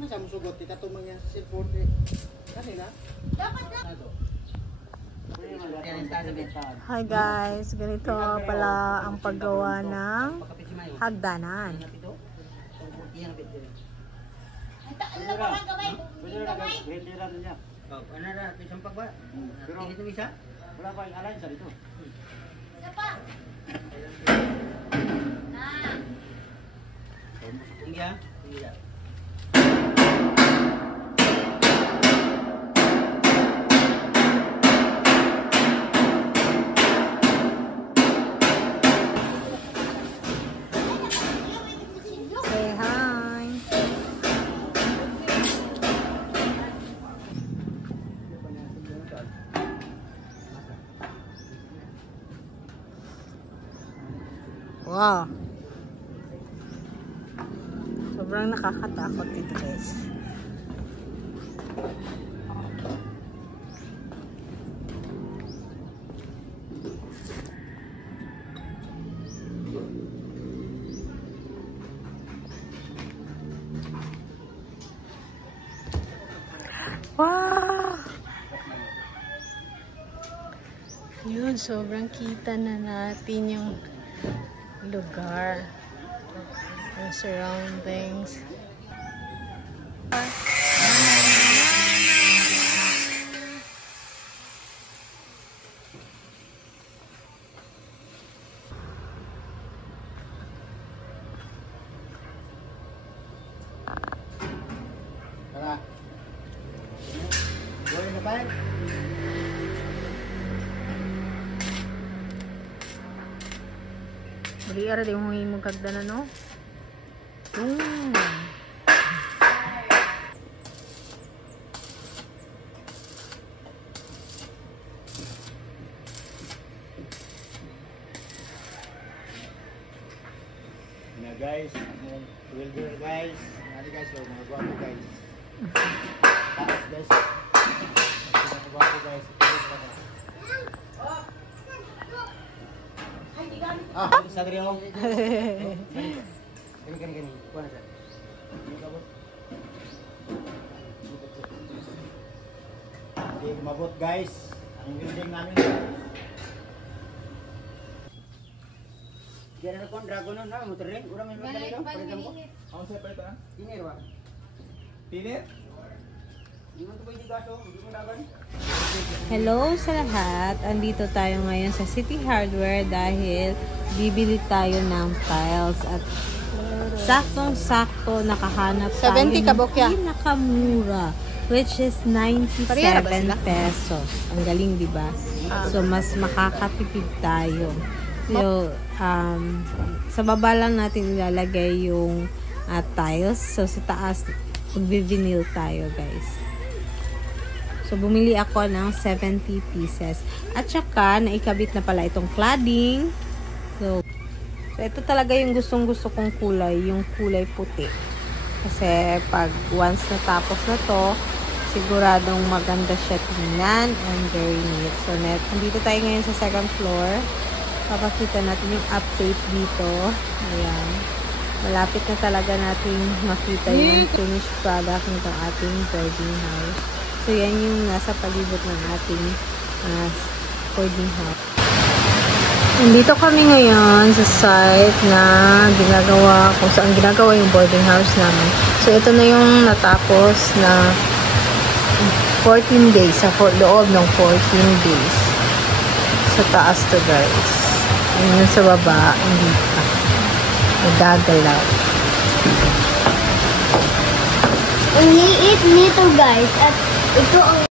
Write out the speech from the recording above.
Masa mo sugot kita tumang yan sa cellphone eh. Kanina? Dapat na. Hi guys, ganito pala ang paggawa ng hagdanan. Wala pa yung alay sa dito. Isa pa. Tingga. Tingga. Say hi. Wow. Sobrang nakakatakot dito guys. Wow! Yun, sobrang kita na natin yung lugar, yung surroundings. Tara. Going na ba? Bali ara di mo himong kagdanan no. Na guys, welder guys. Nari guys, so mga gwapo guys. Taas guys. Mga gwapo guys. Sa diri ako. Gani. Kuha na siya. Okay, kumabot guys. Ang building namin. Diyan na kon dragon na motor ring. Urang may motor ring. Palitan ko. Ako sa palitan. Pinir ba? Pinir? Di mo to pwede gaso, di mo dagan. Hello sa lahat. Andito tayo ngayon sa City Hardware dahil bibili tayo ng tiles at saktong-sakto nakahanap tayo 70 kabokya. ng pinakamura which is 97 pesos. Ang galing, di ba? So mas makakatipid tayo. So sa baba lang natin ilalagay yung tiles. So sa taas magbi-vinyl tayo, guys. So bumili ako ng 70 pieces. At saka naikabit na pala itong cladding. So ito talaga yung gustong-gusto kong kulay, yung kulay puti. Kasi pag once natapos na to, siguradong maganda siya tingnan and very neat. So nandito tayo ngayon sa second floor. Papakita natin yung update dito. Ayan. Malapit na talaga natin makita yung finished product nitong ating boarding house. So yan yung nasa palibot ng ating boarding house. Nandito kami ngayon sa site na ginagawa, kung saan ginagawa yung boarding house namin. So ito na yung natapos na 14 days, sa loob ng 14 days. Sa taas to guys. Yung sa baba, hindi pa. Nagagalaw. Ang liit nito guys. At ito ang